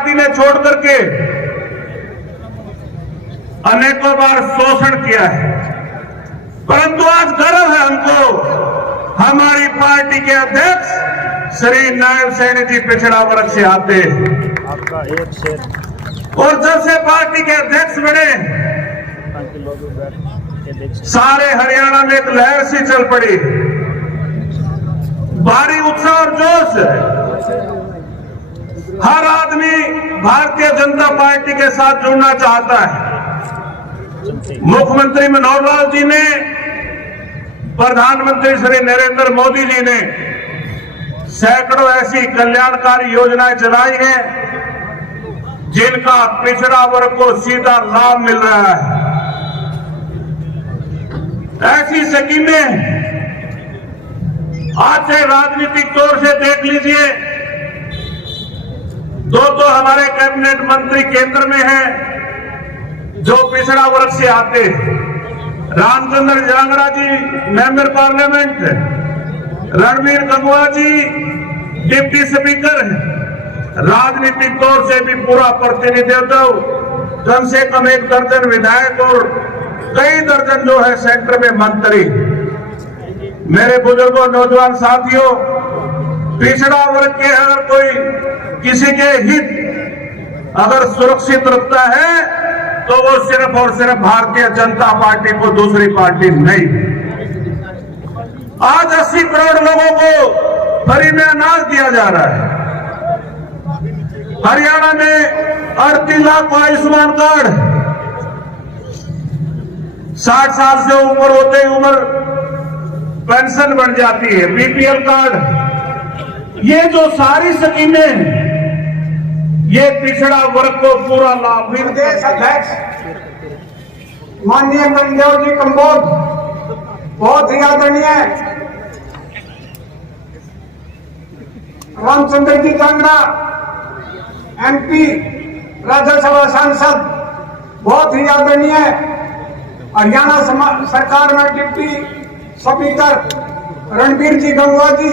Party ने छोड़ करके अनेकों बार शोषण किया है, परंतु आज गर्व है हमको, हमारी पार्टी के अध्यक्ष श्री नायब सैनी जी पिछड़ा वर्ग से आते हैं। आपका एक शेर और जब से पार्टी के अध्यक्ष बने सारे हरियाणा में एक लहर सी चल पड़ी, भारी उत्साह और जोश है। हर आदमी भारतीय जनता पार्टी के साथ जुड़ना चाहता है। मुख्यमंत्री मनोहर लाल जी ने, प्रधानमंत्री श्री नरेंद्र मोदी जी ने सैकड़ों ऐसी कल्याणकारी योजनाएं चलाई हैं जिनका पिछड़ा वर्ग को सीधा लाभ मिल रहा है। ऐसी स्कीमें आज से राजनीतिक तौर से देख लीजिए, दो तो हमारे कैबिनेट मंत्री केंद्र में हैं जो पिछड़ा वर्ग से आते हैं। रामचंद्र जांगड़ा जी मेंबर पार्लियामेंट, रणबीर गंगवा जी डिप्टी स्पीकर हैं। राजनीतिक तौर से भी पूरा प्रतिनिधित्व, कम से कम 1 दर्जन विधायक और कई दर्जन जो है सेंटर में मंत्री। मेरे बुजुर्गों, नौजवान साथियों, पिछड़ा वर्ग के अगर कोई किसी के हित अगर सुरक्षित रखता है तो वो सिर्फ और सिर्फ भारतीय जनता पार्टी को, दूसरी पार्टी नहीं। आज 80 करोड़ लोगों को फ्री में अनाज दिया जा रहा है। हरियाणा में 38 लाख को आयुष्मान कार्ड, 60 साल से ऊपर होते ही उम्र पेंशन बन जाती है, बीपीएल कार्ड। ये जो सारी स्कीमें, ये पिछड़ा वर्ग को पूरा लाभ। प्रदेश अध्यक्ष माननीय कर्णदेव जी कंबोज बहुत ही आदरणीय, रामचंद्र जी जांगड़ा एमपी राज्यसभा सांसद बहुत ही आदरणीय, हरियाणा सरकार में डिप्टी स्पीकर रणबीर जी गंगवा जी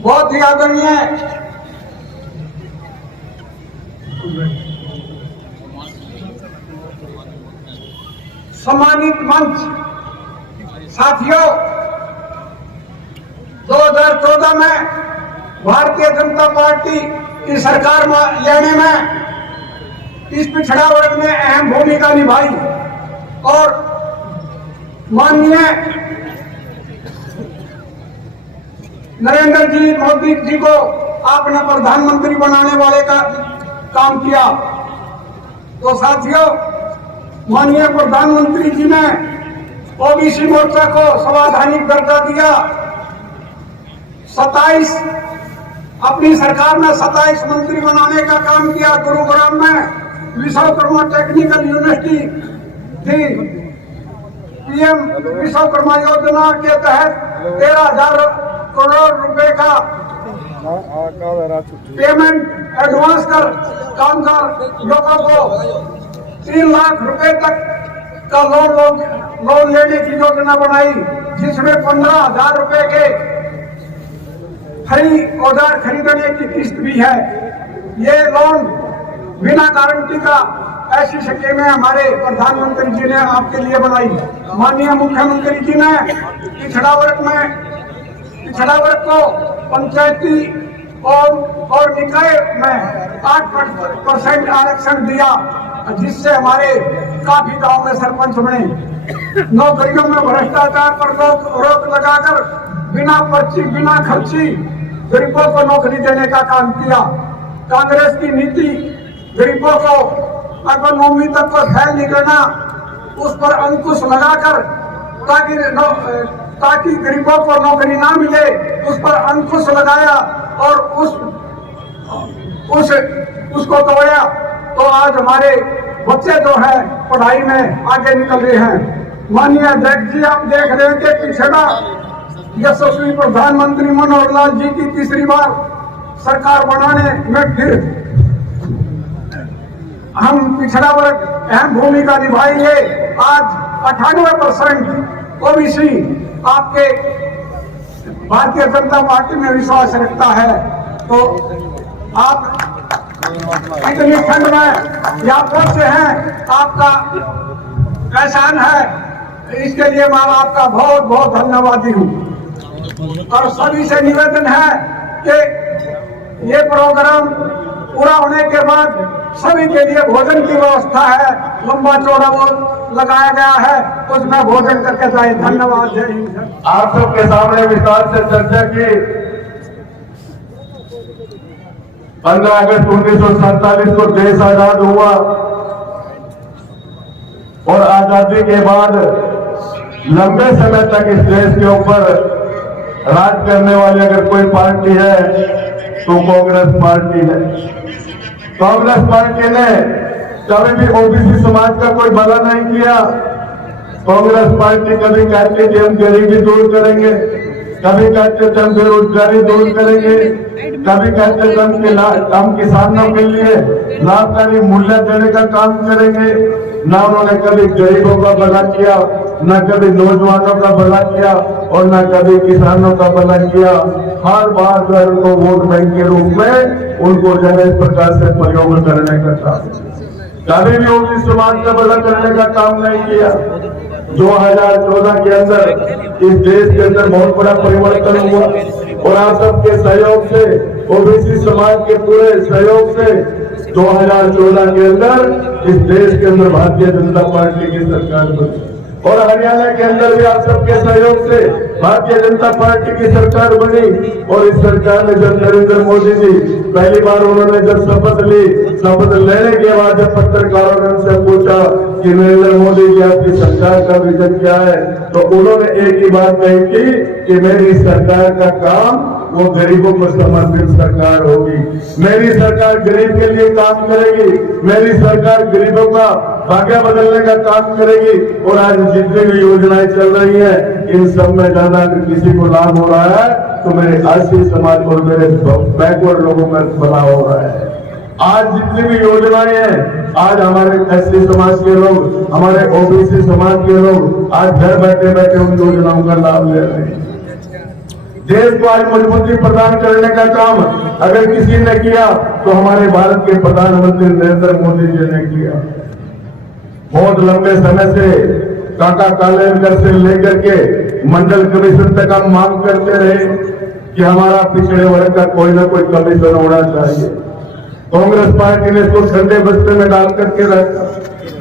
बहुत ही आदरणीय, सम्मानित मंच साथियों, 2014 में भारतीय जनता पार्टी की सरकार लेने में इस पिछड़ा वर्ग ने अहम भूमिका निभाई और माननीय नरेंद्र जी मोदी जी को आपने प्रधानमंत्री बनाने वाले का काम किया। तो साथियों, माननीय प्रधानमंत्री जी ने ओबीसी मोर्चा को संवैधानिक दर्जा दिया। 27 अपनी सरकार ने 27 मंत्री बनाने का काम किया। गुरुग्राम में विश्वकर्मा टेक्निकल यूनिवर्सिटी थी। पीएम विश्वकर्मा योजना के तहत 13,000 करोड़ रुपए का पेमेंट एडवांस कर कामगार लोगों को 3 लाख रुपए तक का लोन लेने की योजना बनाई, जिसमें 15,000 रुपए के फ्री औजार खरीदने की किस्त भी है। ये लोन बिना गारंटी का, ऐसी स्कीमें हमारे प्रधानमंत्री जी ने आपके लिए बनाई। माननीय मुख्यमंत्री जी ने पिछड़ा वर्ग को पंचायती और निकाय में 8% आरक्षण दिया, जिससे हमारे काफी गांव में सरपंच बने। नौकरियों में भ्रष्टाचार पर रोक लगाकर बिना पर्ची बिना खर्ची गरीबों को नौकरी देने का काम किया। कांग्रेस की नीति गरीबों को अगर 9वीं तक को फेल निकलना, उस पर अंकुश लगाकर ताकि गरीबों को नौकरी ना मिले, उस पर अंकुश लगाया और उसको तोड़ा। तो आज हमारे बच्चे जो है पढ़ाई में आगे निकल रहे हैं। माननीय अध्यक्ष जी, आप देख रहे हैं कि पिछड़ा यशस्वी प्रधानमंत्री मनोहर लाल जी की तीसरी बार सरकार बनाने में फिर हम पिछड़ा वर्ग अहम भूमिका निभाएंगे। आज 98% ओबीसी आपके भारतीय जनता पार्टी में विश्वास रखता है। तो आप इतनी ठंड में यात्रा से हैं, आपका एहसान है, इसके लिए मैं आपका बहुत बहुत धन्यवादी हूँ। और सभी से निवेदन है कि ये प्रोग्राम पूरा होने के बाद सभी के लिए भोजन की व्यवस्था है, लंबा चौड़ा वो लगाया गया है, उसमें भोजन करके जाए। धन्यवाद। जय हिंद। आप सबके सामने विस्तार से चर्चा की। 15 अगस्त 1947 को देश आजाद हुआ और आजादी के बाद लंबे समय तक इस देश के ऊपर राज करने वाली अगर कोई पार्टी है तो कांग्रेस पार्टी है। कांग्रेस पार्टी ने कभी भी ओबीसी समाज का कोई भला नहीं किया। कांग्रेस पार्टी कभी कहती थी हम गरीबी दूर करेंगे, कभी कहते थे हम बेरोजगारी दूर करेंगे, कभी कहते थे हम किसानों के लिए लाभकारी मूल्य देने का काम करेंगे। ना उन्होंने कभी गरीबों का भला किया, न कभी नौजवानों का भला किया और न कभी किसानों का भला किया। हर बार जो है उनको वोट बैंक के रूप में उनको जो है इस प्रकार से प्रयोग करने का काम, कभी भी ओबीसी समाज का भला करने का काम नहीं किया। 2014 के अंदर इस देश के अंदर बहुत बड़ा परिवर्तन हुआ और आप सबके सहयोग से, ओबीसी समाज के पूरे सहयोग से 2014 के अंदर इस देश के अंदर भारतीय जनता पार्टी की सरकार बनी और हरियाणा के अंदर भी आप सबके सहयोग से भारतीय जनता पार्टी की सरकार बनी। और इस सरकार में जब नरेंद्र मोदी जी पहली बार उन्होंने जब शपथ ली, शपथ लेने के बाद जब पत्रकारों ने उनसे पूछा कि नरेंद्र मोदी जी आपकी सरकार का विजन क्या है, तो उन्होंने एक ही बात कही थी कि मेरी सरकार का काम वो गरीबों को समर्पित सरकार होगी। मेरी सरकार गरीब के लिए काम करेगी, मेरी सरकार गरीबों का भाग्य बदलने का काम करेगी। और आज जितनी भी योजनाएं चल रही हैं, इन सब में ज्यादा अगर किसी को लाभ हो रहा है तो मेरे आदिवासी समाज और मेरे बैकवर्ड लोगों में भला हो रहा है। आज जितनी भी योजनाएं हैं, आज हमारे एससी समाज के लोग, हमारे ओबीसी समाज के लोग आज घर बैठे बैठे उन योजनाओं का लाभ ले रहे हैं। देश को आज मजबूती प्रदान करने का काम अगर किसी ने किया तो हमारे भारत के प्रधानमंत्री नरेंद्र मोदी जी ने किया। बहुत लंबे समय से काका कालेकर से लेकर के मंडल कमीशन तक हम मांग करते रहे कि हमारा पिछड़े वर्ग का कोई ना कोई कमीशन होना चाहिए। कांग्रेस पार्टी ने इसको ठंडे बस्ते में डाल करके रखा।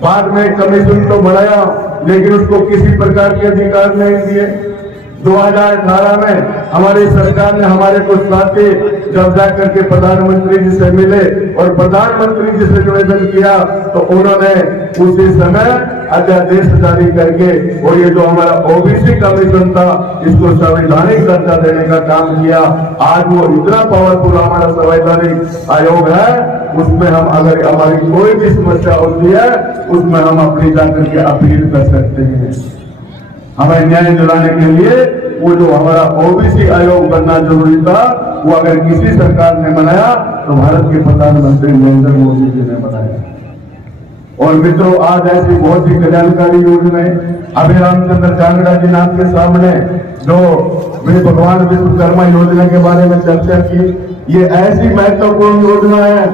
बाद में कमीशन तो बढ़ाया लेकिन उसको किसी प्रकार के अधिकार नहीं दिए। 2018 में हमारी सरकार ने हमारे कुछ साथी जब जा करके प्रधानमंत्री जी से मिले और प्रधानमंत्री जी से निवेदन किया तो उन्होंने उसी समय अध्यादेश जारी करके और ये जो हमारा ओबीसी कमीशन था इसको संवैधानिक दर्जा देने का काम किया। आज वो इतना पावरफुल हमारा संवैधानिक आयोग है, उसमें हम अगर हमारी कोई भी समस्या होती है उसमें हम अपनी जाकर के अपील कर सकते हैं। हमें न्याय दिलाने के लिए वो जो हमारा ओबीसी आयोग बनना जरूरी था वो अगर किसी सरकार ने बनाया तो भारत के प्रधानमंत्री नरेंद्र मोदी जी ने बनाया। और मित्रों, आज ऐसी बहुत ही कल्याणकारी योजनाएं अभी रामचंद्र जांगड़ा जी ने आपके सामने जो भगवान विश्वकर्मा योजना के बारे में चर्चा की, ये ऐसी महत्वपूर्ण योजना है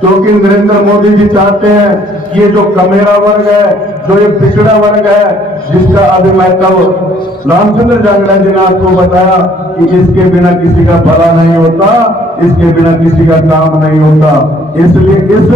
क्योंकि नरेंद्र मोदी जी चाहते हैं कि ये जो कमेरा वर्ग है, जो ये पिछड़ा वर्ग है, जिसका अभी महत्व रामचंद्र जांगड़ा जी ने आपको बताया कि इसके बिना किसी का भला नहीं होता, इसके बिना किसी का काम नहीं होता। इसलिए इस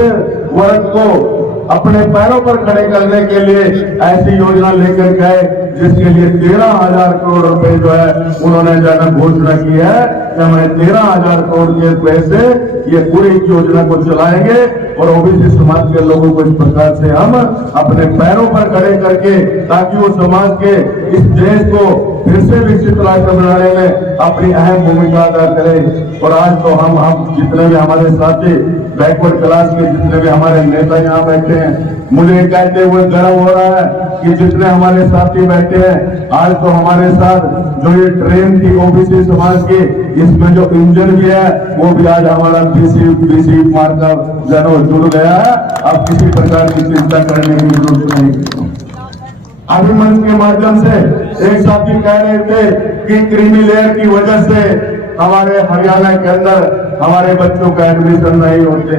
वर्ग को अपने पैरों पर खड़े करने के लिए ऐसी योजना लेकर गए जिसके लिए 13,000 करोड़ रुपए जो है उन्होंने जाना घोषणा की है कि हमें 13,000 करोड़ के पैसे ये पूरी योजना को चलाएंगे और ओबीसी समाज के लोगों को इस प्रकार से हम अपने पैरों पर खड़े करके ताकि वो समाज के इस देश को फिर से विकसित राष्ट्र बनाने में अपनी अहम भूमिका अदा करें। और आज तो हम जितने भी हमारे साथी बैकवर्ड क्लास के जितने भी हमारे नेता यहाँ बैठे हैं, मुझे कहते हुए गर्व हो रहा है कि जितने हमारे साथी बैठे हैं आज तो हमारे साथ जो ये ट्रेन थी ओबीसी समाज की, इसमें जो इंजन भी है वो भी आज हमारा बीसी मार्का जनो जुड़ गया है। अब किसी प्रकार की चिंता करने की जरूरत नहीं। अभिमंच के माध्यम से एक साथी कह रहे थे कि क्रीमी लेयर की वजह से हमारे हरियाणा के अंदर हमारे बच्चों का एडमिशन नहीं होते।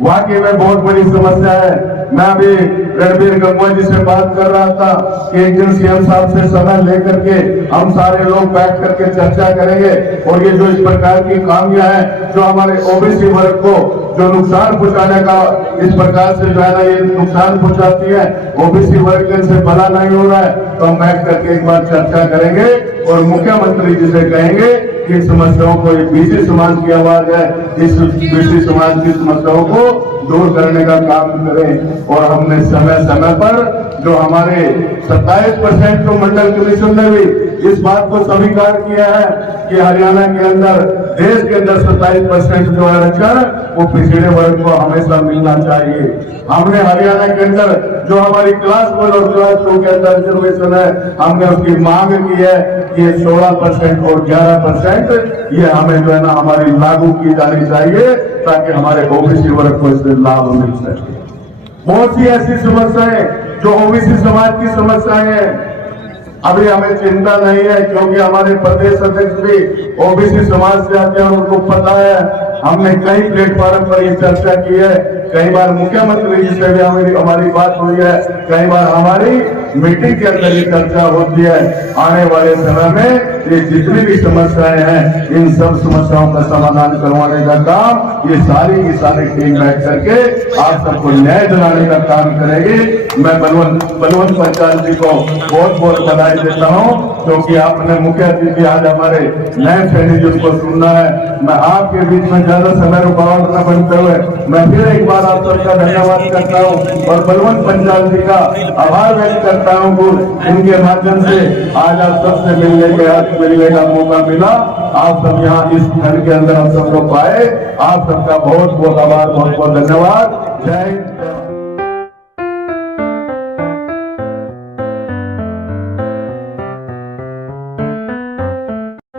वाकई में बहुत बड़ी समस्या है। मैं अभी रणबीर गंगवा जी से बात कर रहा था कि एक दिन सीएम साहब से समय लेकर के हम सारे लोग बैठ करके चर्चा करेंगे और ये जो इस प्रकार की खामियां हैं जो हमारे ओबीसी वर्ग को जो नुकसान पहुंचाने का इस प्रकार से जो है ना ये नुकसान पहुंचाती है, ओबीसी वर्ग से भला नहीं हो रहा है, तो हम बैठ करके एक बार चर्चा करेंगे और मुख्यमंत्री जी से कहेंगे कि समस्याओं को बीसी समाज की आवाज है, इस बीसी समाज की समस्याओं को दूर करने का काम करें। और हमने समय समय पर जो हमारे 27% को मंडल कमीशन ने भी इस बात को स्वीकार किया है कि हरियाणा के अंदर देश के अंदर 27% जो आरक्षण वो पिछड़े वर्ग को हमेशा मिलना चाहिए। हमने हरियाणा के अंदर जो हमारी क्लास 1 और क्लास 2 के अंदर रिजर्वेशन है, हमने उसकी मांग की है कि ये 16% और 11% ये हमें जो है ना हमारी लागू की जानी चाहिए ताकि हमारे ओबीसी वर्ग को इससे लाभ मिल सके। बहुत सी ऐसी समस्याएं जो ओबीसी समाज की समस्याएं हैं, अभी हमें चिंता नहीं है क्योंकि हमारे प्रदेश अध्यक्ष भी ओबीसी समाज से आते हैं, उनको पता है। हमने कई प्लेटफॉर्म पर ये चर्चा की है, कई बार मुख्यमंत्री जी से भी हमारी बात हुई है, कई बार हमारी मीटिंग के अंदर ये चर्चा होती है। आने वाले समय में ये जितनी भी समस्याएं हैं इन सब समस्याओं का समाधान करवाने का काम ये सारी की सारी टीम बैठ करके आप सबको न्याय दिलाने का काम करेगी। मैं बलवंत पंचाल जी को बहुत बहुत बधाई देता हूं क्योंकि आपने मुख्य अतिथि आज हमारे नए सैनिक जिनको सुनना है। मैं आपके बीच में ज्यादा समय रुकावट न बनते हुए मैं फिर एक बार आप सबका धन्यवाद करता हूं और बलवंत पंचाल जी का आभार व्यक्त करता हूं कि इनके माध्यम से आज आप सबसे मिलने का मौका मिला। आप सब यहाँ इस घर के अंदर हम सब लोग आए, आप सबका बहुत बहुत आभार, बहुत बहुत धन्यवाद। जय हिंद।